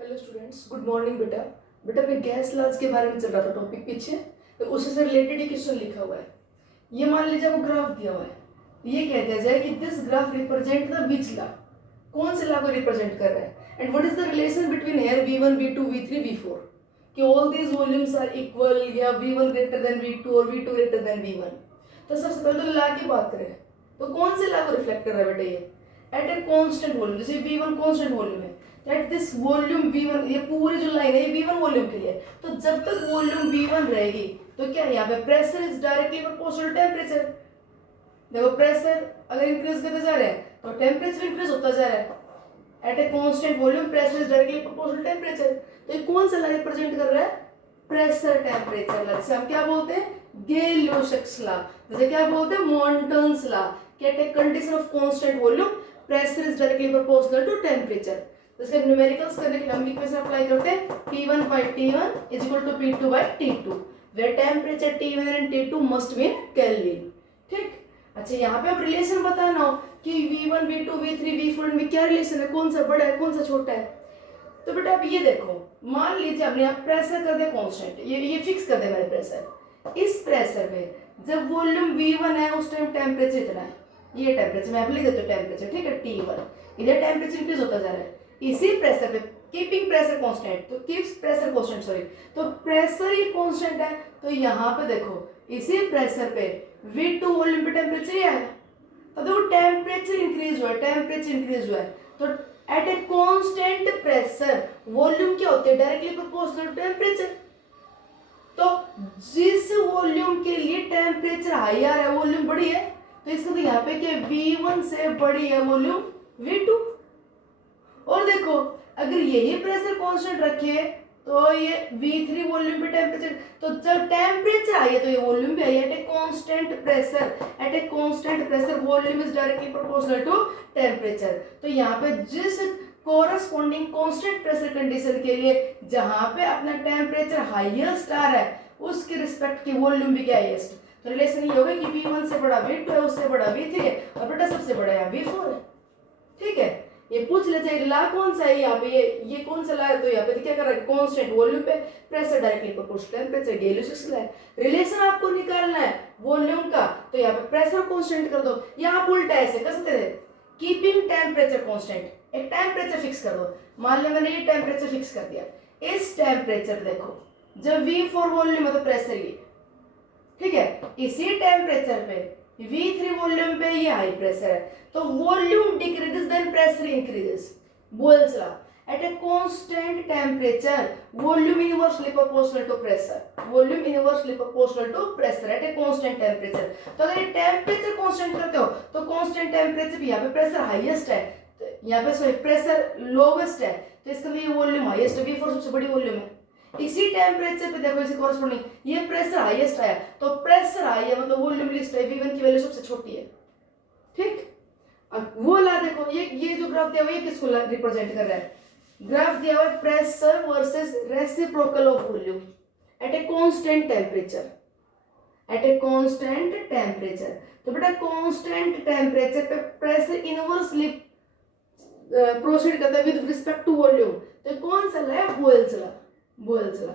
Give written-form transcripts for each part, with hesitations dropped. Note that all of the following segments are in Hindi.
हेलो स्टूडेंट्स, गुड मॉर्निंग बेटा। बेटा मैं गैस लाज के बारे में चल रहा था टॉपिक पीछे, तो उससे से रिलेटेड ही क्वेश्चन लिखा हुआ है। ये मान लीजिए वो ग्राफ दिया हुआ है, ये कह दिया जाए कि this graph represent the which law, कौन से लॉ को रिप्रेजेंट कर रहा है, and what is the relation between here v1 v2 v3 v4, कि all these volumes are equal या v1 ग्रेटर देन v2 और v2 ग्रेटर देन v1। तो सबसे पहले तो लॉ की बात करें तो कौन से लॉ को रिफ्लेक्ट कर रहा है बेटा ये, एट ए कांस्टेंट वॉल्यूम। जैसे v1 कांस्टेंट वॉल्यूम है, दैट दिस वॉल्यूम v1, ये पूरी जो लाइन है ये v1 वॉल्यूम के लिए। तो जब तक वॉल्यूम v1 रहेगी तो क्या यहाँ पे pressure is directly proportional temperature. देखो प्रेशर अगर इंक्रीज करते जा रहे हैं तो टेम्परेचर इंक्रीज होता जा रहा है। At a constant volume pressure is directly proportional temperature. तो ये कौन सा लॉ रिप्रेजेंट कर रहा है, प्रेशर टेम्परेचर लॉ, जिसे हम क्या बोलते हैं, गेल-लोशक्स लॉ। जैसे क्या बोलते हैं, मोन्टन्स लॉ, कि at a condition of constant volume pressure is directly proportional to temperature. इसके न्यूमेरिकल्स करने के लिए हम इक्वेशन अप्लाई करते हैं, P1 by T1 is equal to P2 by T2 where temperature T1 and T2 must be in Kelvin। ठीक। अच्छा यहाँ पे अब रिलेशन बताना हो कि V1 V2 V3 V4 में क्या रिलेशन है, कौन सा बड़ा है कौन सा छोटा है। तो बेटा अब ये देखो, मान लीजिए हमने यहाँ प्रेशर कर दिया कांस्टेंट, ये फिक्स कर दिया मैंने प्रेशर। इस प्रेशर में जब वॉल्यूम V1 है उस टाइम टेम्परेचर इतना है, ये टेम्परेचर मैं लिख देता हूँ टेम्परेचर, ठीक है, T1। इधर टेम्परेचर इंक्रीज होता जा रहा है इसी प्रेशर पे, कीपिंग प्रेशर कांस्टेंट, तो कीप्स प्रेशर कांस्टेंट, सॉरी, तो प्रेशर ही कांस्टेंट है। तो यहाँ पे देखो इसी प्रेशर पे V2 वॉल्यूम पे टेम्परेचर ही आया, तो देखो टेम्परेचर इंक्रीज हुआ है, टेम्परेचर इंक्रीज हुआ है। तो at a constant pressure volume क्या होते हैं, डायरेक्टली प्रोपोर्शनल टू टेम्परेचर। तो जिस वॉल्यूम के लिए टेम्परेचर हाई आ रहा है, वॉल्यूम बड़ी है, तो इसका तो यहाँ पे क्या V1 से बड़ी है वॉल्यूम V2। और देखो अगर यही प्रेशर कांस्टेंट रखे तो ये V3 वॉल्यूम पे टेम्परेचर, तो जब टेम्परेचर आई है तो ये वॉल्यूम भी आई है। At a constant pressure, at a constant pressure volume is directly proportional to temperature. तो यहाँ पे जिस कोरस्पॉन्डिंग कांस्टेंट प्रेशर कंडीशन के लिए जहां पे अपना टेम्परेचर हाईएस्ट आ रहा है उसके रिस्पेक्ट की वॉल्यूम भी क्या हाईएस्ट। तो रिलेशन ये होगा कि V1 से बड़ा V2 है, उससे बड़ा V3 है, और बेटा सबसे बड़ा यहाँ V4 है। ठीक है, ये पूछ लेते हैं ला कौन सा है यहाँ पे, ये कौन सा ला है, तो यहाँ पे क्या कर रहा है, कांस्टेंट वॉल्यूम पे प्रेशर डायरेक्टली प्रोपोर्शनल टेम्परेचर, गेल-लोशक्स ला है। रिलेशन आपको निकालना है वॉल्यूम का, तो यहाँ पे प्रेशर कांस्टेंट कर दो, या आप उल्टा ऐसे कर सकते थे, कीपिंग टेम्परेचर कांस्टेंट, एक टेम्परेचर फिक्स कर दो। मान लो मैंने ये टेम्परेचर फिक्स कर दिया, इस टेम्परेचर देखो जब V4 वॉल्यूम है तो प्रेशर ये, ठीक है, इसी टेम्परेचर पे V3 वॉल्यूम पे ये हाई प्रेशर है, तो volume decreases then pressure increases, Boyle's law. At a constant temperature volume inversely proportional to pressure, volume inversely proportional to pressure at a constant temperature. तो अगर ये टेम्परेचर कांस्टेंट करते हो तो कांस्टेंट टेम्परेचर भी यहाँ पे प्रेशर हाईएस्ट है, तो यहाँ पे सॉरी प्रेशर लोवेस्ट है, तो इसके लिए वॉल्यूम हाईएस्ट है, V4 सबसे बड़ी वॉल्यूम है। इसी टेम्परेचर पे देखो इसी कॉरेस्पॉन्डिंग ये प्रेशर हाईएस्ट आया, तो प्रेशर हाई है मतलब वॉल्यूम लिस्ट है, V1 की वैल्यू सबसे छोटी है। ठीक, अब वो ला देखो, ये जो ग्राफ दिया हुआ है किसको रिप्रेजेंट कर रहा है, ग्राफ दिया हुआ है pressure versus reciprocal of volume at a constant temperature, at a constant temperature. तो बेटा कांस्टेंट टेम्परेचर पे प्रेशर इनवर्सली प्रोसीड करता है विद रिस्पेक्ट टू वॉल्यूम, तो कौन सा ला है, Boyle's law, Boyle's law,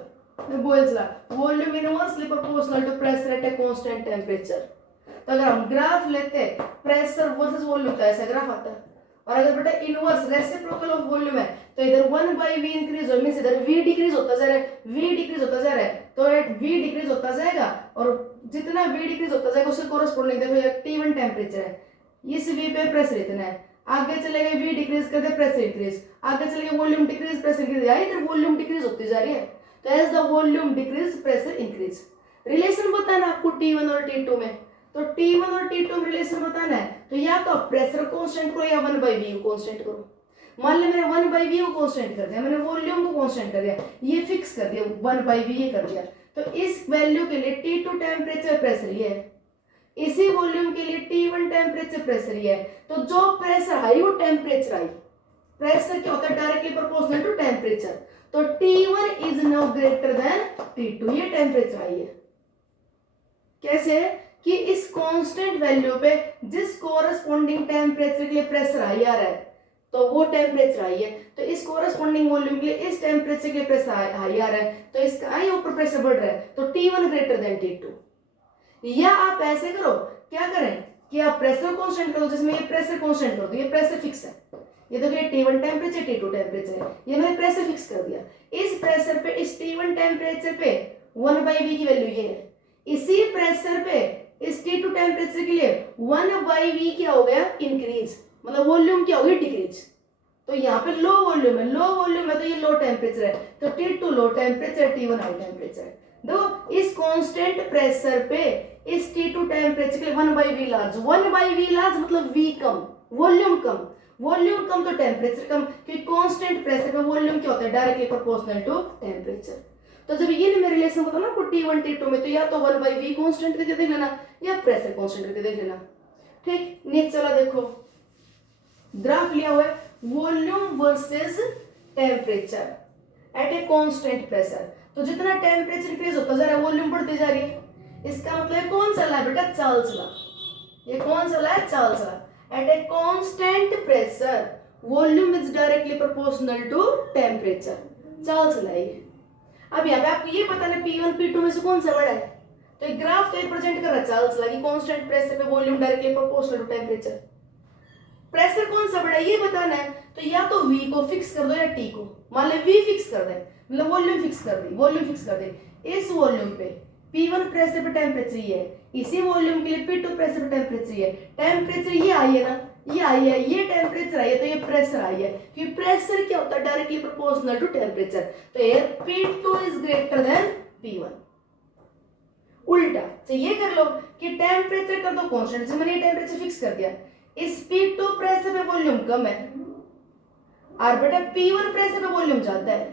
Boyle's law, volume inversely proportional to pressure at a constant temperature. तो अगर हम ग्राफ लेते हैं प्रेशर वर्सेस वॉल्यूम का ऐसा ग्राफ आता है, और अगर बेटा इनवर्स रेसिप्रोकल ऑफ वॉल्यूम है तो इधर 1/v इंक्रीज हो, मींस इधर v डिक्रीज होता जा रहा है, v डिक्रीज होता जा रहा है, तो v डिक्रीज होता जाएगा, और जितना v डिक्रीज होता जाएगा उससे कोरस्पॉन्डिंग देखो ये T1 टेम्परेचर है, इस v पे प्रेशर इतना है, आगे चले गए v डिक्रीज कर दे प्रेशर इंक्रीज, आगे चले गए वॉल्यूम डिक्रीज प्रेशर इंक्रीज, इधर वॉल्यूम डिक्रीज होती जा रही है, तो as the volume decrease pressure increase. Relation बताना आपको T1 और T2 में, तो T1 और T2 में रिलेशन बताना है, तो या तो प्रेशर कांस्टेंट करो या 1/v को कांस्टेंट करो। मान लो मैंने 1/v को कांस्टेंट कर दिया, मैंने वॉल्यूम को कांस्टेंट कर दिया, ये फिक्स कर दिया 1/v ये कर दिया, तो इस वैल्यू के लिए T2 टेम्परेचर प्रेशर ये है, इसी वॉल्यूम के लिए T1 टेम्परेचर प्रेशर ये है, तो जो प्रेशर हाई वो टेम्परेचर हाई, प्रेशर क्या होता है डायरेक्टली प्रोपोर्शनल टू टेम्परेचर, तो T1 is now greater than T2, ये टेम्परेचर हाई है। कैसे कि इस कांस्टेंट वैल्यू पे जिस कोरस्पॉन्डिंग टेम्परेचर के लिए प्रेशर हाई आ रहा है तो वो टेम्परेचर हाई है, तो इस कोरस्पॉन्डिंग वॉल्यूम के लिए इस टेम्परेचर के लिए प्रेशर हाई आ रहा है, तो इसका आई ऊपर प्रेशर बढ़ रहा है, तो T1 ग्रेटर देन T2। या आप ऐसे करो, क्या करें कि आप प्रेशर कांस्टेंट करो, जिसमें ये प्रेशर कांस्टेंट कर दो, ये प्रेशर फिक्स है, ये देखो ये T1 टेम्परेचर T2 टेम्परेचर है, ये मैंने प्रेशर फिक्स कर दिया। इस प्रेशर पे, इस T1 टेम्परेचर पे 1/V की वैल्यू ये है, इसी प्रेशर पे इस T2 टेम्परेचर के लिए 1/V क्या हो गया, इंक्रीज, मतलब वॉल्यूम क्या हो गया, डिक्रीज। तो यहाँ पे लो वॉल्यूम है, लो वॉल्यूम है तो ये लो टेम्परेचर है, तो T2 low temperature, T1 high temperature. देखो इस कांस्टेंट प्रेशर पे इस T2 टेम्परेचर के लिए 1/V लार्ज, 1/V लार्ज मतलब V कम, वॉल्यूम कम, वॉल्यूम कम तो टेम्परेचर कम, क्योंकि कांस्टेंट प्रेशर पे वॉल्यूम क्या होता है, डायरेक्टली प्रोपोर्शनल टू टेम्परेचर। तो जब ये में रिलेशन होता है ना आपको T1 T2 में, तो या तो 1/V कांस्टेंट करके देख लेना या प्रेशर कांस्टेंट करके देख लेना। ठीक, नीचे वाला देखो ग्राफ लिया हुआ है, volume versus temperature at a constant pressure. तो जितना टेम्परेचर इंक्रीज होता जा रहा है वॉल्यूम बढ़ती जा रही है, इसका मतलब है कौन सा ला है बेटा, चार्ल्स ला। ये कौन सा ला है, Charles law. At a constant pressure volume is directly proportional to temperature, Charles law है। अब यहाँ पे आपको ये पता है P1 P2 में से कौन सा बड़ा है, तो एक ग्राफ तो रिप्रेजेंट कर रहा है चार्ल्स ला कि कांस्टेंट प्रेशर पे volume directly proportional to temperature. Pressure कौन सा बड़ा है ये बताना है, तो या तो V को फिक्स कर दो या T को, मान लो V फिक्स कर दे, मतलब वॉल्यूम फिक्स कर दी, वॉल्यूम फिक्स कर दे। इस वॉल्यूम पे P1 प्रेशर पे टेम्परेचर ये है, इसी वॉल्यूम के लिए P2 प्रेशर पे टेम्परेचर ये है, टेम्परेचर ये आई है ना, ये आई है, ये टेम्परेचर आई है, तो ये प्रेशर आई है, क्योंकि प्रेशर क्या होता है, डायरेक्टली प्रोपोर्शनल टू टेम्परेचर, तो ये P2 is greater than P1। उल्टा तो ये कर लो कि टेम्परेचर कर दो कांस्टेंट, जब मैंने ये टेम्परेचर फिक्स कर दिया, इस P2 प्रेशर पे वॉल्यूम कम है और बेटा P1 प्रेशर पे वॉल्यूम ज्यादा है,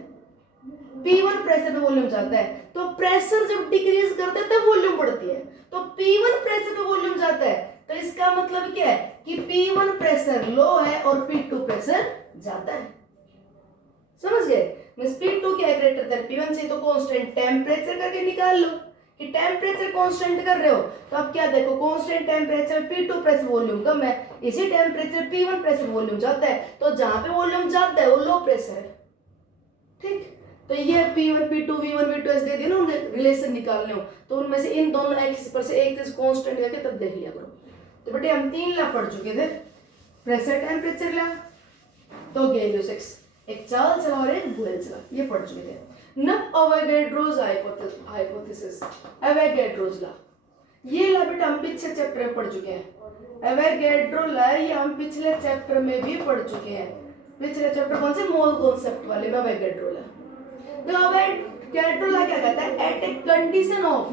P1 प्रेशर पे वॉल्यूम ज्यादा है, तो प्रेशर जब डिक्रीज करते हैं तब वॉल्यूम बढ़ती है, तो P1 प्रेशर पे वॉल्यूम ज्यादा है, तो इसका मतलब क्या है कि P1 प्रेशर लो है और P2 प्रेशर ज्यादा है। समझ गए, मींस P2 क्या है, ग्रेटर देन P1 से, तो कांस्टेंट टेम्परेचर करके निकाल लो कि टेम्परेचर कांस्टेंट कर रहे हो, तो अब क्या देखो constant temperature P2 pressure volume कम है, इसी टेम्परेचर P1 प्रेशर वॉल्यूम ज्यादा है, तो जहां पे वॉल्यूम ज्यादा है वो लो प्रेशर है। ठीक, तो ये P1 P2 V1 V2 ऐसे दे दिए ना, उन्हें रिलेशन निकालने हो तो उनमें से इन दोनों एक्सिस पर से एक चीज कांस्टेंट करके तब देख लिया करो। तो बेटे हम 3 ला पढ़ चुके थे, प्रेशर टेम्परेचर ला, तो गैलियो-6, एक चार्ल्स ला और एक बोयल्स ला, ये पढ़ चुके थे। नब अवोगाड्रोस हाइपोथेसिस, अवोगाड्रोस ला, ये ला बेटा हम पिछले चैप्टर में पढ़ चुके हैं। अवोगाड्रो ला ये हम पिछले चैप्टर में भी पढ़ चुके हैं, पिछले चैप्टर कौन से, मोल कॉन्सेप्ट वाले में अवोगाड्रो ला। तो अवोगाड्रो ला क्या कहता है, at a condition of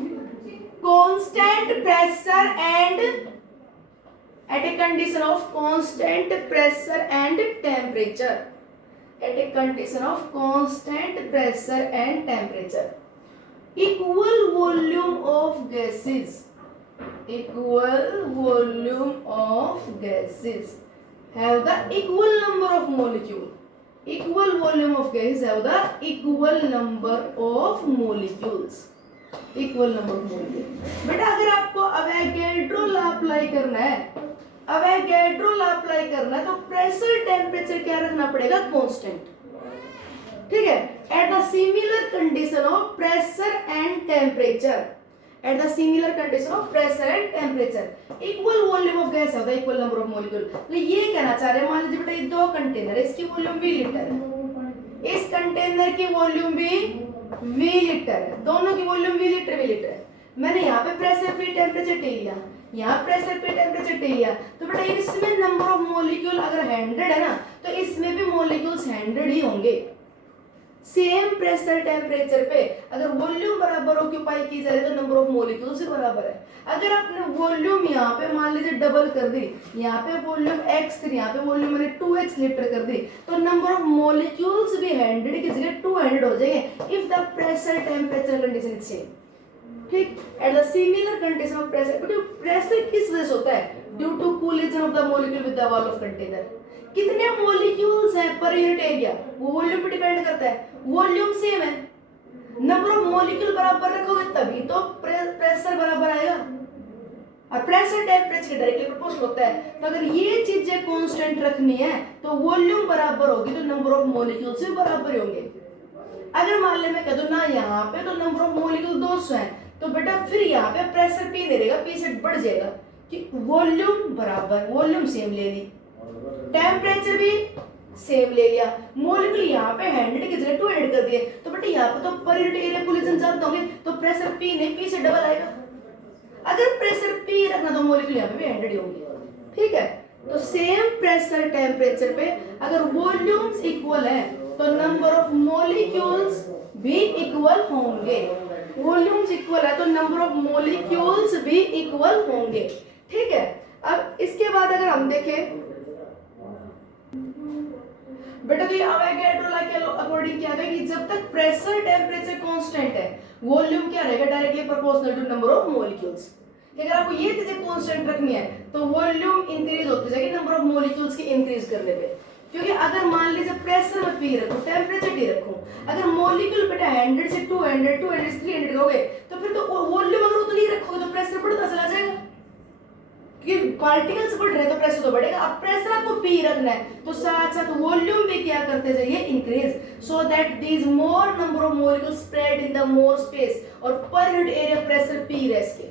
constant pressure and, at a condition of constant pressure and temperature, at a condition of constant pressure and temperature, equal volume of gases, equal volume of gases have the equal number of molecule, equal volume of gases have the equal number of molecules, equal number of molecules। बेटा अगर आपको अवोगाड्रो लॉ अप्लाई करना है, अवोगाड्रो लॉ अप्लाई करना है, तो प्रेशर टेम्परेचर क्या रखना पड़ेगा, कांस्टेंट। ठीक है, eight the similar condition of pressure and temperature, eight the similar condition of pressure and temperature equal volume of gas होता है, इक्वल नंबर ऑफ मॉलिक्यूल। तो ये कहना चाह रहे हैं, मान लीजिए बेटा ये 2 कंटेनर है, इसकी वॉल्यूम V लीटर है, इस कंटेनर की वॉल्यूम भी V लीटर है, दोनों की वॉल्यूम V लीटर है। मैंने यहाँ पे प्रेशर P टेम्परेचर T लिया, यहाँ प्रेशर P टेम्परेचर T लिया, तो बेटा इसमें नंबर ऑफ मॉलिक्यूल अगर 100 है ना, तो इसमें भी मॉलिक्यूल्स 100 ही होंगे। सेम प्रेशर टेम्परेचर पे अगर वॉल्यूम बराबर ऑक्यूपाई की जा रही है तो नंबर ऑफ मॉलिक्यूल्स से बराबर है। अगर आपने वॉल्यूम यहाँ पे मान लीजिए डबल कर दी, यहाँ पे वॉल्यूम x3, यहाँ पे वॉल्यूम मैंने 2x लीटर कर दी, तो नंबर ऑफ मॉलिक्यूल्स भी 100 की जगह 200 हो जाएंगे if the pressure temperature condition is same. ठीक, at the similar condition of pressure, pressure किस वजह से होता है, due to collision of the molecule with the wall of container. कितने मॉलिक्यूल्स हैं पर यूनिट एरिया, वो वॉल्यूम पे डिपेंड करता है, वॉल्यूम सेम है, नंबर ऑफ मॉलिक्यूल बराबर रखोगे तभी तो प्रेशर बराबर आएगा। और प्रेशर टेम्परेचर के डायरेक्टली प्रोपोर्शनल होता है। तो अगर ये चीजें कांस्टेंट रखनी है तो वॉल्यूम बराबर होगी तो नंबर ऑफ मॉलिक्यूल्स भी बराबर होंगे। अगर मान ले मैं कह दूं ना यहाँ पे तो नंबर ऑफ मॉलिक्यूल 200 है, तो बेटा फिर यहाँ पे प्रेशर पी नहीं रहेगा, पी से बढ़ जाएगा कि वॉल्यूम बराबर, वॉल्यूम सेम ले ली, टेम्परेचर भी सेम ले लिया, मॉलिक्यूल यहाँ पे 100 की जगह 200 कर दिए, तो बेटा यहाँ पे तो पर यूनिट एरिया कोलिजन ज्यादा होंगे, तो प्रेशर पी नहीं, पी से डबल आएगा। अगर प्रेशर पी रखना तो मॉलिक्यूल यहाँ पे भी 100 होंगे, ठीक है। तो सेम प्रेशर टेम्परेचर पे अगर वॉल्यूम्स इक्वल है तो नंबर ऑफ मॉलिक्यूल्स भी इक्वल होंगे, वॉल्यूम्स इक्वल है तो नंबर ऑफ मॉलिक्यूल्स भी इक्वल होंगे, ठीक है। अब इसके बाद अगर हम देखें बेटा तो ये अवोगाड्रो लॉ के अकॉर्डिंग क्या है कि जब तक प्रेशर टेम्परेचर कांस्टेंट है वॉल्यूम क्या रहेगा, directly proportional to number of molecules. अगर आपको ये चीजें कांस्टेंट रखनी है तो वॉल्यूम इंक्रीज होती जाएगी नंबर ऑफ मॉलिक्यूल्स की इंक्रीज करने पे, क्योंकि अगर मान लीजिए प्रेशर में पी रखूं, टेम्परेचर टी रखूं, अगर मॉलिक्यूल बेटा 100 से 200 200 से 300 हो गए तो फिर तो वॉल्यूम अगर उतनी रखोगे तो प्रेशर बढ़ता चला जाएगा, क्योंकि पार्टिकल्स बढ़ रहे हैं तो प्रेशर तो बढ़ेगा। अब प्रेशर आपको पी रखना है तो साथ साथ वॉल्यूम भी क्या करते जाइए, increase, so that these more number of molecules spread in the more space और पर यूनिट एरिया प्रेशर पी रह के,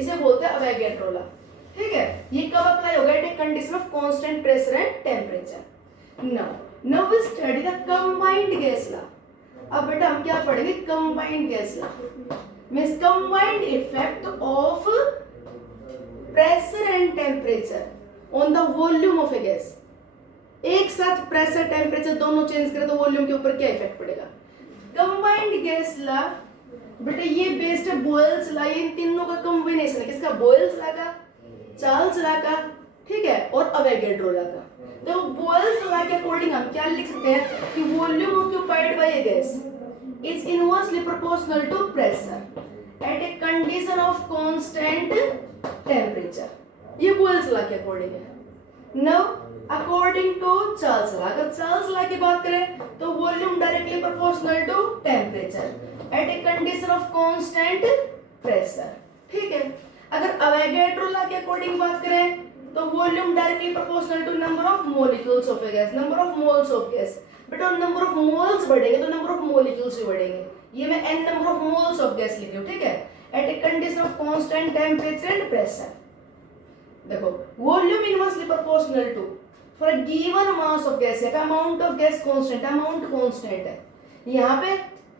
इसे बोलते हैं अवोगाड्रो लॉ, ठीक है। ये कब अप्लाई होगा, at a condition of constant pressure and temperature. Now we study the combined gas law. अब बेटा हम क्या पढ़ेंगे, combined gas law means combined effect of pressure and temperature on the volume of a gas. एक साथ प्रेशर टेम्परेचर दोनों चेंज करें तो वॉल्यूम के ऊपर क्या इफेक्ट पड़ेगा। कंबाइंड गैस लॉ बेटा ये बेस्ड है बॉयल्स लॉ, इन तीनों का कॉम्बिनेशन है, किसका, बॉयल्स लॉ का, चार्ल्स लॉ का, ठीक है, और अवोगाड्रो लॉ का। तो बॉयल्स लॉ के अकॉर्डिंग हम क्या लिख सकते हैं कि volume occupied by a gas is inversely proportional to pressure at a condition of constant temperature, ये बॉयल्स लॉ के अकॉर्डिंग है। Now according to Charles law, अगर चार्ल्स लॉ की बात करें तो volume directly proportional to temperature at a condition of constant pressure, ठीक है। अगर अवोगाड्रो लॉ के अकॉर्डिंग बात करें तो volume directly proportional to number of molecules of a gas, number of moles of gas. बेटा नंबर ऑफ मोल्स बढ़ेंगे तो नंबर ऑफ मॉलिक्यूल्स भी बढ़ेंगे, ये मैं n number of moles of gas लिख रही हूं, ठीक है, at a condition of constant temperature and pressure. देखो volume inversely proportional to for a given mass of gas है, amount of gas constant, amount constant है, यहाँ पे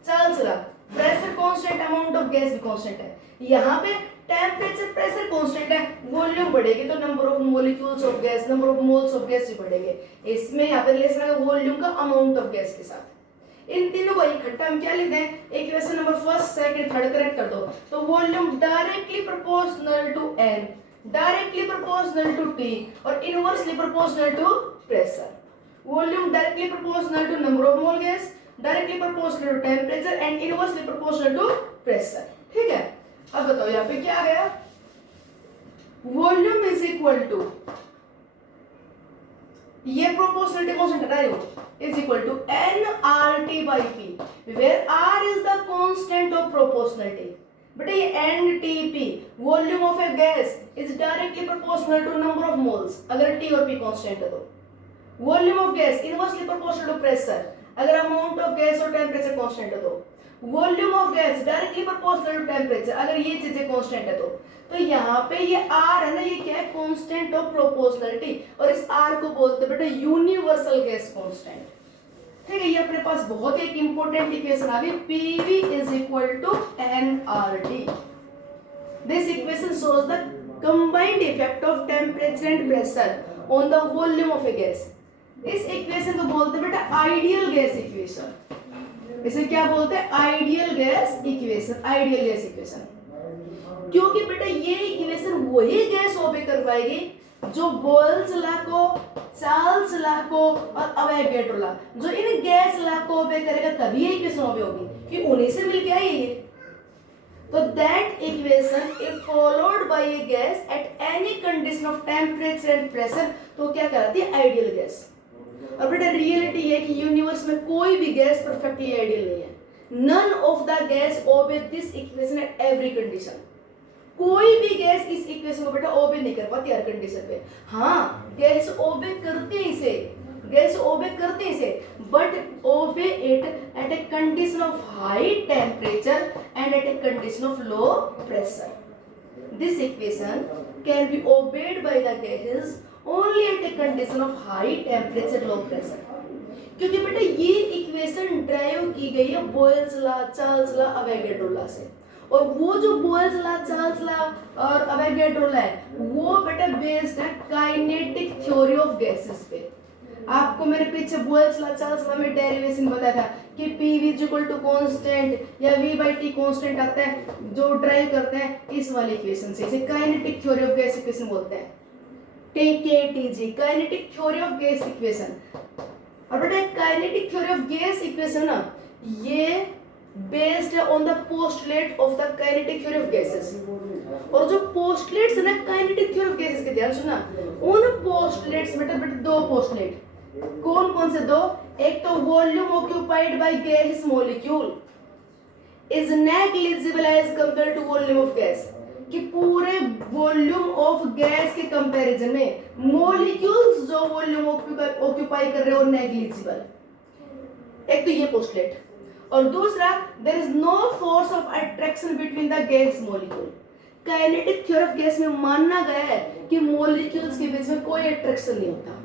Charles law pressure constant, amount of gas भी कांस्टेंट है, यहाँ पे टेम्परेचर प्रेशर कांस्टेंट है, वॉल्यूम बढ़ेगी तो number of molecules of gas, number of moles of gas भी बढ़ेंगे। इसमें यहाँ पे रिलेशन है वॉल्यूम का अमाउंट ऑफ गैस के साथ। इन तीनों को इकट्ठा हम क्या लिखते हैं, equation number first second third correct कर दो तो volume directly proportional to n, directly proportional to t और inversely proportional to pressure. Volume directly proportional to number of mole gas, directly proportional to temperature and inversely proportional to pressure, ठीक है। अब बताओ यहाँ पे क्या आ गया, वॉल्यूम इज इक्वल टू, ये प्रोपोर्शनलिटी कांस्टेंट हटा रहे हो, is equal to nRT by P, where R is the constant of proportionality। बेटा ये NTP, volume of a gas is directly proportional to number of moles, अगर T और P कांस्टेंट है तो। Volume of gas inversely proportional to pressure, अगर अमाउंट ऑफ गैस और टेम्परेचर कांस्टेंट है तो। Volume of gas directly proportional to temperature, अगर ये चीजें कांस्टेंट है तो यहाँ पे ये R है ना, ये क्या है, कांस्टेंट ऑफ प्रोपोर्शनलिटी, और इस R को बोलते हैं बेटा यूनिवर्सल गैस कांस्टेंट, ठीक है। ये अपने पास बहुत एक इंपॉर्टेंट इक्वेशन आ गई, PV is equal to nRT। This equation shows the combined effect of temperature and pressure on the volume of a gas. इस इक्वेशन को बोलते हैं बेटा आइडियल गैस इक्वेशन, इसे क्या बोलते हैं, ideal gas equation, ideal gas equation. क्योंकि बेटा ये इक्वेशन वही गैस ओबे कर पाएगी जो बॉयल्स लॉ को, चार्ल्स लॉ को और अवोगाड्रो लॉ, जो इन गैस लॉ को ओबे करेगा तभी ये इक्वेशन ओबे होगी, कि उन्हीं से मिलके आई है ये। तो that equation if followed by a gas at any condition of temperature and pressure, तो क्या कहलाती है, आइडियल गैस। और बेटा रियलिटी ये है कि यूनिवर्स में कोई भी गैस परफेक्टली आइडियल नहीं है, none of the gas obey this equation at every condition. कोई भी गैस इस इक्वेशन को बेटा ओबे नहीं कर पाती हर कंडीशन पे। हाँ गैस ओबे करते हैं इसे, गैस ओबे करते हैं इसे, but obey it at a condition of high temperature and at a condition of low pressure. This equation can be obeyed by the gases only at a condition of high temperature low pressure. क्योंकि बेटा ये इक्वेशन ड्राइव की गई है Boyle's law, Charles law, Avogadro law से, और वो जो बॉयल्स लॉ, चार्ल्स लॉ और अवोगाड्रो लॉ है वो बेटा बेस्ड है काइनेटिक थ्योरी ऑफ गैसेस पे। आपको मैंने पीछे बॉयल्स लॉ, चार्ल्स लॉ में डेरिवेशन बताया था कि Pv इक्वल टू कांस्टेंट या V/T कांस्टेंट आता है जो ड्राइव करते हैं इस वाली इक्वेशन से, इसे kinetic theory of gas equation बोलते हैं, KTG, kinetic theory of gas equation. और बेटा kinetic theory of gas equation ना ये बेस्ड है on the postulate of the kinetic theory of gases. और जो पोस्टुलेट्स है ना काइनेटिक थ्योरी ऑफ गैसेस के, ध्यान सुनना, उन पोस्टुलेट्स बेटा दो पोस्टुलेट, कौन कौन से दो, एक तो volume occupied by gas molecule is negligible as compare to volume of gas, कि पूरे वॉल्यूम ऑफ गैस के कंपैरिजन में मॉलिक्यूल्स जो वॉल्यूम ऑक्यूपाई कर रहे हो नेग्लिजिबल, एक तो ये पोस्टुलेट। और दूसरा there is no force of attraction between the gas molecule. Kinetic theory of gas में माना गया है कि मॉलिक्यूल्स के बीच में कोई अट्रैक्शन नहीं होता।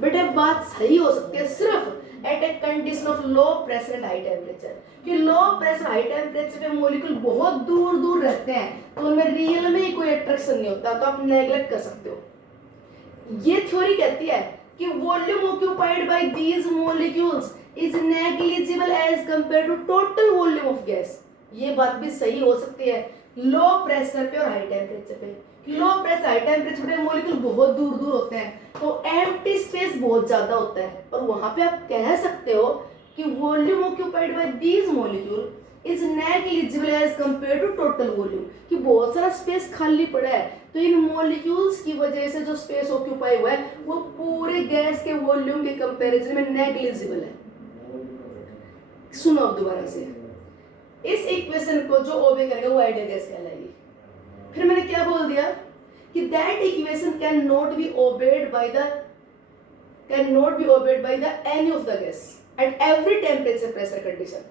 बेटा बात सही हो सकती है सिर्फ at a condition of low pressure and high temperature, कि लो प्रेशर हाई टेम्परेचर पे मॉलिक्यूल बहुत दूर दूर रहते हैं तो उनमें रियल में ही कोई अट्रैक्शन नहीं होता, तो आप नेग्लेक्ट कर सकते हो। ये थ्योरी कहती है कि volume occupied by these molecules is negligible as compare to total volume of gas. ये बात भी सही हो सकती है लो प्रेशर पे और हाई टेम्परेचर पे। लो प्रेशर हाई टेम्परेचर पे मॉलिक्यूल बहुत दूर दूर होते हैं तो एम्प्टी स्पेस बहुत ज्यादा होता है, और वहां पे आप कह सकते हो कि volume occupied by these molecule is negligible as compare to total volume, कि बहुत सारा स्पेस खाली पड़ा है तो इन मॉलिक्यूल्स की वजह से जो स्पेस ऑक्यूपाई हुआ है वो पूरे गैस के वॉल्यूम के कंपैरिजन में नेग्लिजिबल है। सुनो अब दोबारा से, इस इक्वेशन को जो ओबे करेगा वो आइडियल गैस कहलाएगी। फिर मैंने क्या बोल दिया कि that equation can not be obeyed by the any of the gas at every temperature pressure condition.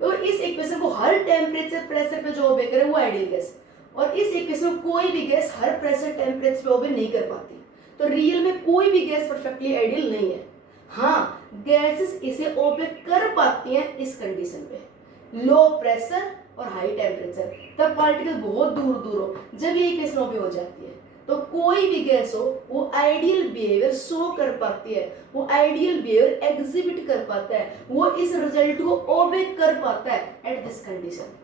तो इस इक्वेशन को हर टेम्परेचर प्रेशर पे जो ओबे करे वो आइडियल गैस, और इस इक्वेशन को कोई भी गैस हर प्रेशर टेम्परेचर पे ओबे नहीं कर पाती। तो रियल में कोई भी गैस परफेक्टली आइडियल नहीं है। हाँ गैसेस इसे ओबे कर पाती हैं इस कंडीशन पे, लो प्रेशर और हाई टेम्परेचर, तब पार्टिकल बहुत दूर दूर हो, जब ये इक्वेशन ओबे हो जाती है तो कोई भी गैस हो वो आइडियल बिहेवियर शो कर पाती है, वो आइडियल बिहेवियर एग्जिबिट कर पाता है, वो इस रिजल्ट को ओबे कर पाता है एट दिस कंडीशन।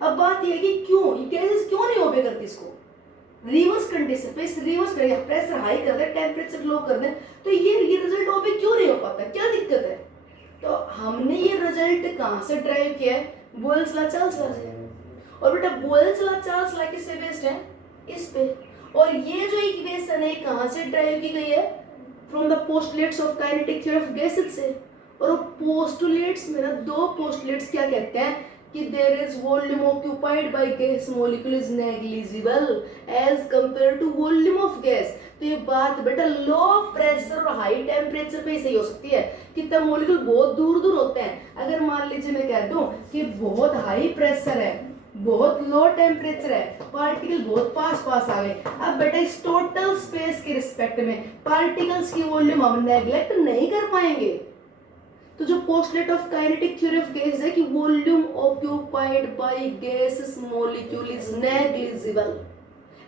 अब बात ये है कि क्यों ये गैसेस क्यों नहीं ओबे करती इसको, रिवर्स कंडीशन पे, इस रिवर्स कर प्रेशर हाई कर दे टेम्परेचर लो कर दे तो ये रिजल्ट ओबे क्यों नहीं हो पाता, क्या दिक्कत है। तो हमने ये रिजल्ट कहां से ड्राइव किया है, बॉयल्स लॉ, चार्ल्स लॉ से। और बेटा बॉयल्स लॉ, चार्ल्स लॉ किससे बेस्ड है, इस पे। और ये जो इक्वेशन है कहां से ड्राइव की गई है, from the postulates of kinetic theory of gases से। और पोस्टुलेट्स में ना दो पोस्टुलेट्स क्या कहते हैं कि there is volume occupied by gas molecule is negligible as compare to volume of gas. तो ये बात बेटा लो प्रेशर और हाई टेम्परेचर पे ही सही हो सकती है कि तब मॉलिक्यूल बहुत दूर दूर होते हैं। अगर मान लीजिए मैं कह दूं कि बहुत हाई प्रेशर है, बहुत लो टेम्परेचर है, पार्टिकल बहुत पास पास आ गए, अब बेटा इस टोटल स्पेस के रिस्पेक्ट में पार्टिकल्स की वॉल्यूम हम नेग्लेक्ट नहीं कर पाएंगे। तो जो postulate of kinetic theory of gas है कि volume occupied by gases molecule is negligible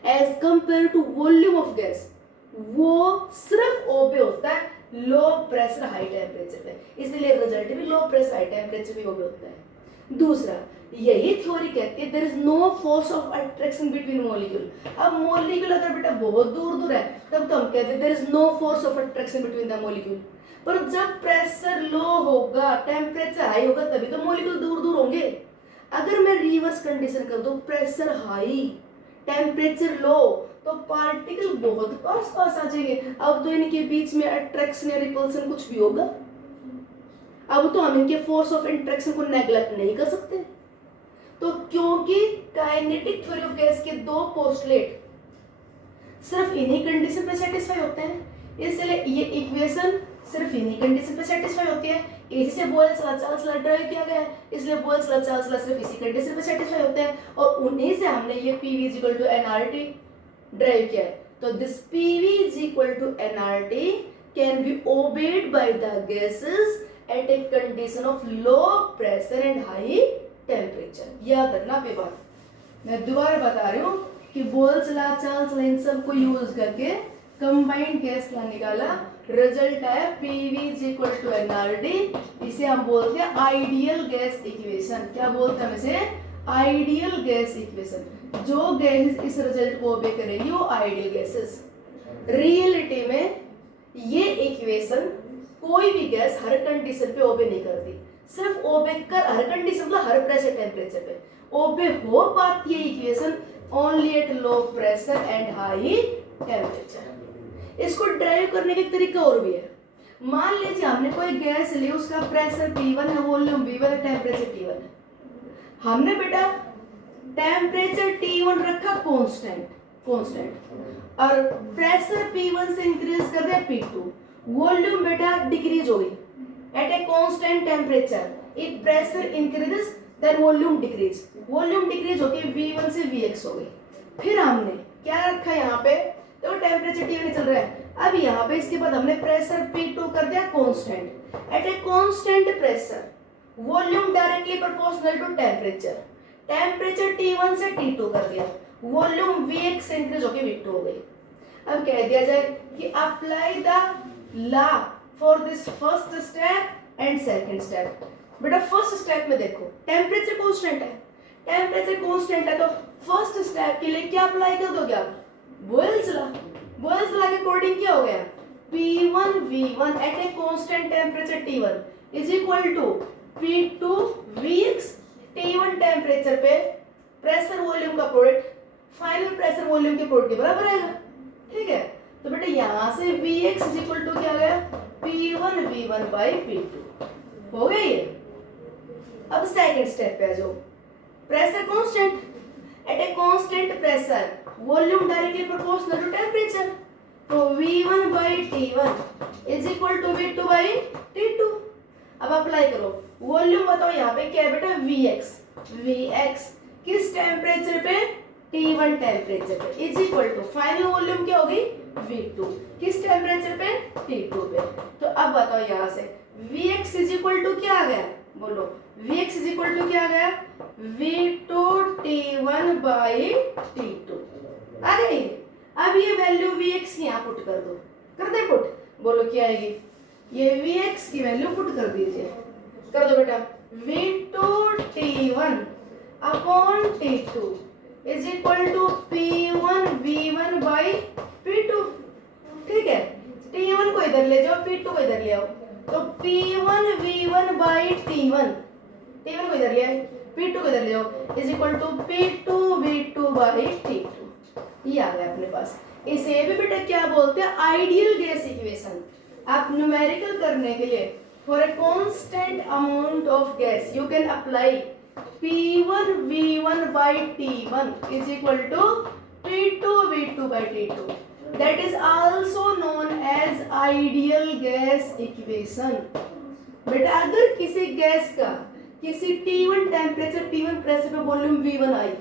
as compare to volume of gas, वो सिर्फ ओबे होता है लो प्रेशर हाई टेम्परेचर पे, इसलिए रिजल्ट भी लो प्रेशर हाई टेम्परेचर पे ओबे होता है। दूसरा यही थ्योरी कहती है there is no force of attraction between molecule. अब मॉलिक्यूल अगर बेटा बहुत दूर दूर है तब तो हम कहते हैं there is no force of attraction between the molecule, पर जब प्रेशर लो होगा टेम्परेचर हाई होगा तभी तो मॉलिक्यूल दूर दूर होंगे। अगर मैं रिवर्स कंडीशन कर दूं प्रेशर हाई टेम्परेचर लो तो पार्टिकल बहुत पास पास आ जाएंगे, अब तो इनके बीच में अट्रैक्शन या रिपल्सन कुछ भी होगा, अब तो हम इनके फोर्स ऑफ इंट्रैक्शन को नेग्लेक्ट नहीं कर सकते। तो क्योंकि काइनेटिक थ्योरी ऑफ गैस के दो पोस्टुलेट सिर्फ इन्हीं कंडीशन पे सेटिस्फाई होते हैं, इसलिए ये इक्वेशन सिर्फ इन्हीं कंडीशन पे सेटिस्फाई होती है। इसी से boils law Charles law drive किया गया है, इसलिए बॉयल्स लॉ चार्ल्स लॉ सिर्फ इसी कंडीशन पे सेटिस्फाई होते हैं और उन्हीं से हमने ये PV = nRT ड्राइव किया है। तो this PV = nRT can be obeyed by the gases at a condition of low pressure and high temperature. याद रखना पे बात, मैं दोबारा बता रही हूँ कि boils law Charles law in सब को यूज करके कंबाइंड गैस लॉ निकाला, रिजल्ट है PV = nRT। इसे हम बोलते हैं आइडियल गैस इक्वेशन। क्या बोलते हैं इसे? Ideal gas equation. जो गैस इस रिजल्ट को ओबे करेगी वो आइडियल गैसेस। रियलिटी में ये इक्वेशन कोई भी गैस हर कंडीशन पे ओबे नहीं करती, सिर्फ ओबे कर हर कंडीशन मतलब हर प्रेशर टेम्परेचर पे ओबे हो पाती है equation only at low pressure and high temperature. इसको ड्राइव करने का एक तरीका और भी है। मान लीजिए हमने कोई गैस ली, उसका प्रेशर P1 है, वॉल्यूम V1 है, टेम्परेचर T1 है। हमने बेटा टेम्परेचर T1 रखा कांस्टेंट और प्रेशर P1 से इंक्रीज कर दिया P2, वॉल्यूम बेटा डिक्रीज हो गई at a constant temperature. If pressure increases then volume decrease होके V1 से Vx हो गई। फिर हमने क्या रखा यहाँ पे, तो टेम्परेचर T1 चल रहा है, अब यहाँ पे इसके बाद हमने प्रेशर P2 कर दिया constant. At a constant pressure volume directly proportional to temperature T1 से T2 कर दिया, वॉल्यूम Vx से इंक्रीज होके V2 हो गई। अब कह दिया जाए कि apply the law for this first step and second step. बेटा फर्स्ट स्टेप में देखो टेम्परेचर कांस्टेंट है तो फर्स्ट स्टेप के लिए क्या अप्लाई कर दोगे आप? बॉयल्स लॉ के अकॉर्डिंग क्या हो गया? P1 V1 at a constant temperature T1 is equal to P2 Vx। T1 temperature पे प्रेशर वॉल्यूम का प्रोडक्ट फाइनल प्रेशर वॉल्यूम के प्रोडक्ट के बराबर आएगा, ठीक है। तो बेटा यहाँ से Vx इज इक्वल टू क्या गया? P1 V1 बाई P2 हो गया ये। अब सेकंड स्टेप पे आ जाओ, pressure constant at a constant pressure volume directly proportional to temperature, तो V1 by T1 is equal to V2 by T2। अब अप्लाई करो, वॉल्यूम बताओ यहाँ पे क्या है बेटा? Vx किस टेम्परेचर पे? T1 टेम्परेचर पे is equal to final volume क्या होगी? V2 किस टेम्परेचर पे? T2 पे। तो अब बताओ यहाँ से Vx इज इक्वल टू क्या आ गया? बोलो Vx इज इक्वल टू क्या आ गया? V2 T1 बाई T2 आ गई। अब ये वैल्यू Vx की यहाँ पुट कर दो, कर दे पुट, बोलो क्या आएगी? ये Vx की वैल्यू पुट कर दीजिए, कर दो बेटा। V2 T1 upon T2 is equal to P1 V1 by P2, ठीक है। T1 को इधर ले जाओ, P2 को इधर ले आओ, तो P1 V1 बाई T1 को इधर ले आए, P2 को इधर ले आओ is equal to P2 V2 by T2। ये आ गया अपने पास। इसे भी बेटा क्या बोलते हैं? Ideal gas equation. आप न्यूमेरिकल करने के लिए for a constant amount of gas you can apply P1 V1 by T1 is equal to P2 V2 by T2. That is also known as ideal gas equation. बेटा अगर किसी गैस का किसी T1 टेम्परेचर P1 प्रेशर पे वॉल्यूम V1 आई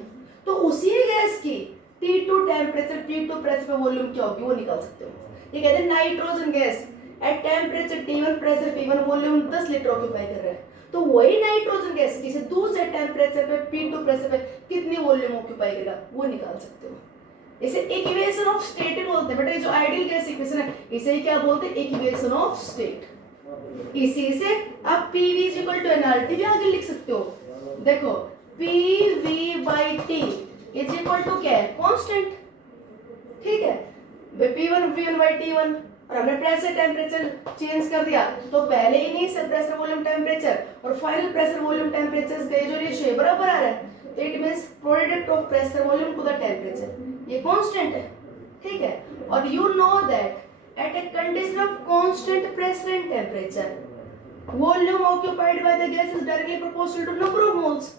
तो उसी गैस की T2 टेम्परेचर P2 प्रेशर पे वॉल्यूम क्या होगी वो निकाल सकते हो। ये कहते हैं nitrogen gas at temperature T1 pressure P1 volume 10 litre occupy कर रहा है, तो वही नाइट्रोजन गैस जिसे दूसरे टेम्परेचर पे P2 प्रेशर पे कितनी वॉल्यूम ऑक्यूपाई करेगा वो निकाल सकते हो। इसे इक्वेशन ऑफ स्टेट बोलते हैं बेटा। ये जो आइडियल गैस इक्वेशन है इसे क्या बोलते हैं? Equation of state. इसी से आप PV = nRT भी आगे लिख सकते हो। देखो PV by T is equal to क्या है? कांस्टेंट, ठीक है। P1 V1 बाई T1 और हमने प्रेशर टेम्परेचर चेंज कर दिया तो पहले इन्हीं से प्रेशर वॉल्यूम टेम्परेचर और फाइनल प्रेशर वॉल्यूम टेम्परेचर का जो रेशियो बराबर आ रहा है, तो it means product of pressure volume to the temperature, ये कांस्टेंट है, ठीक है। और you know that at a condition of constant pressure and temperature volume occupied by the gas is directly proportional to number of moles.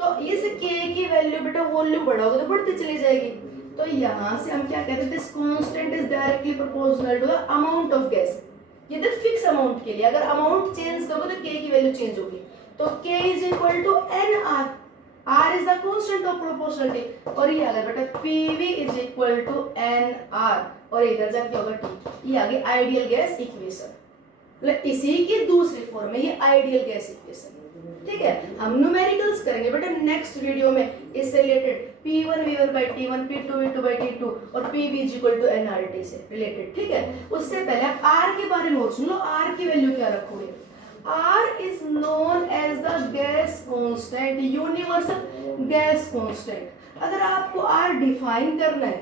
तो इस के की वैल्यू बेटा वॉल्यूम बढ़ाओगे तो बढ़ती चली जाएगी। तो यहाँ से हम क्या कहते हैं, this constant is directly proportional to the amount of gas. ये तो फिक्स अमाउंट के लिए, अगर अमाउंट चेंज करोगे तो के की वैल्यू चेंज होगी। तो k is equal to N R, R is the constant of proportionality, और ये आ गया बेटा PV is equal to N R, और इधर जाके होगा टी। ये आ गई आइडियल गैस इक्वेशन, मतलब इसी की दूसरी फॉर्म है ये आइडियल गैस इक्वेशन। ठीक है, हम न्यूमेरिकल्स करेंगे बेटा नेक्स्ट वीडियो में इससे related P1 V1 by T1, P2 V2 by T2 और PV is equal to nRT से रिलेटेड। ठीक है, उससे पहले आप R के बारे में और सुन लो, R की वैल्यू क्या रखोगे। R is known as the gas constant, universal gas constant। अगर आपको R डिफाइन करना है,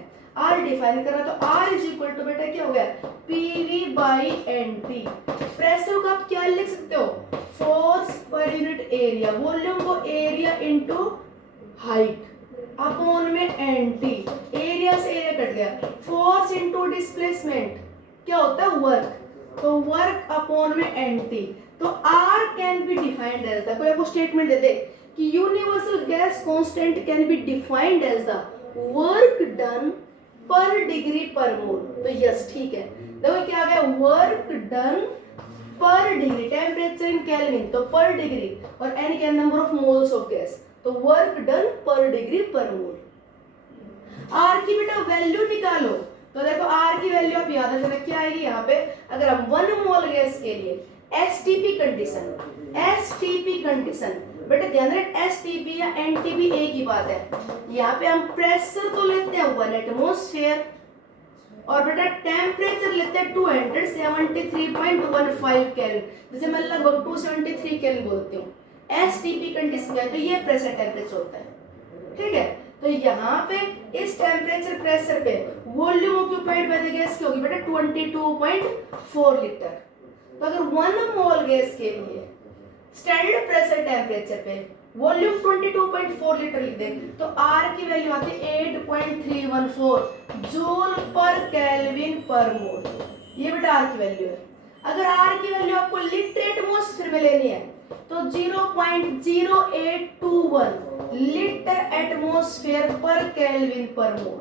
R डिफाइन करना है तो R इज इक्वल टू बेटा क्या हो गया PV by NT। प्रेशर को आप क्या लिख सकते हो, force per unit area, volume को एरिया इनटू हाइट अपॉन में एनटी, एरिया से एरिया कट गया, फोर्स इनटू डिस्प्लेसमेंट क्या होता है वर्क, तो वर्क अपॉन में एनटी। तो R can be defined as the, कोई आपको स्टेटमेंट दे दे कि universal gas constant can be defined as the work done per degree per mole, तो यस ठीक है। देखो क्या आ गया, work done per degree, temperature in kelvin तो पर डिग्री, और एन क्या number of moles of gas, तो work done per degree per mole. Are की बेटा वैल्यू निकालो, तो देखो आर की वैल्यू आप याद रखना क्या आएगी यहाँ पे, अगर हम 1 मोल गैस के लिए एसटीपी कंडीशन बेटा ध्यान रख, एसटीपी या एनटीपी एक ही बात है। यहाँ पे हम प्रेशर तो लेते हैं 1 एटमॉस्फेयर, और बेटा टेम्परेचर लेते हैं 273.15 केल्विन, जैसे मैं लगभग 273 केल्विन बोलती हूँ। एसटीपी कंडीशन है तो ये प्रेशर टेम्परेचर होता है। ठीक है, तो यहाँ पे इस टेम्परेचर प्रेशर पे volume occupied by the gas क्या होगी बेटा 22.4 लीटर। तो अगर 1 मोल गैस के लिए स्टैंडर्ड प्रेशर टेम्परेचर पे वॉल्यूम 22.4 लीटर लिख दें तो आर की वैल्यू आती है 8.314 जूल पर केल्विन पर मोल। ये बेटा आर की वैल्यू है। अगर आर की वैल्यू आपको लीटर एटमॉस्फेयर में लेनी है तो 0.0821 लीटर एटमॉस्फेयर पर केल्विन पर मोल।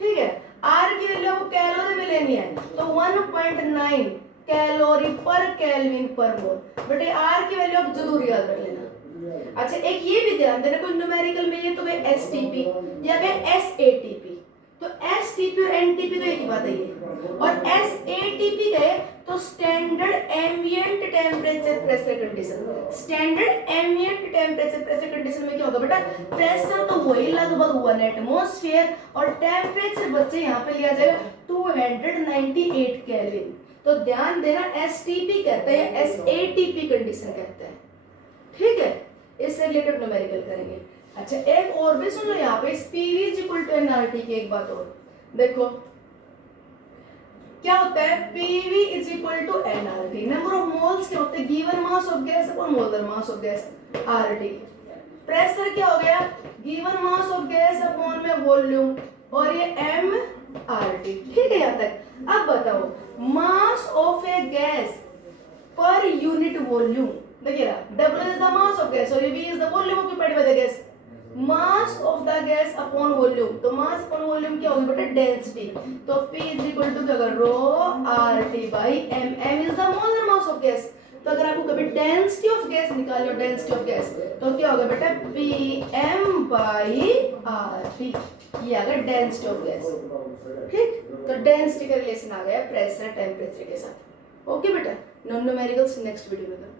ठीक है, आर की वैल्यू आपको कैलोरी में लेनी है तो 1.9 कैलोरी पर केल्विन पर मोल। बेटे आर की वैल्यू आप जरूर याद रख लेना। अच्छा एक ये भी ध्यान देना, कोई न्यूमेरिकल में ये तो वे एसटीपी या वे एसएटीपी, तो एसटीपी और एनटीपी तो एक ही बात है ये, और एसएटीपी गए तो standard ambient temperature pressure condition. Standard ambient temperature pressure condition में क्या होगा बेटा, प्रेशर तो वही लगभग 1 एटमॉस्फेयर और टेम्परेचर बच्चे यहाँ पे लिया जाएगा 298 केल्विन। तो ध्यान देना एसटीपी कहते हैं, एसएटीपी कंडीशन कहते हैं। ठीक है, इससे रिलेटेड न्यूमेरिकल करेंगे। अच्छा एक और भी सुन लो यहाँ पे, PV is equal to NRT की एक बात और देखो क्या होता है, PV is equal to NRT, number of moles क्या होते हैं given mass of gas upon molar mass of gas RT. Pressure क्या हो गया, given mass of gas upon में वॉल्यूम, और ये एम आरटी। ठीक है यहाँ तक। अब बताओ mass of a gas per unit volume, देखिए W is the mass of gas और V is the volume occupied by the gas। mass of the gas upon volume, तो mass upon volume क्या होगी बेटा डेंसिटी, तो P is equal to क्या होगा rho RT by M। M is the molar mass of gas। तो अगर आपको कभी डेंसिटी ऑफ गैस निकालनी हो, डेंसिटी ऑफ गैस, तो क्या होगा बेटा PM by RT, ये आ गया डेंसिटी ऑफ गैस। ठीक, तो डेंसिटी का रिलेशन आ गया प्रेशर टेम्परेचर के साथ। ओके बेटा, न्यूमेरिकल्स नेक्स्ट वीडियो में करते हैं।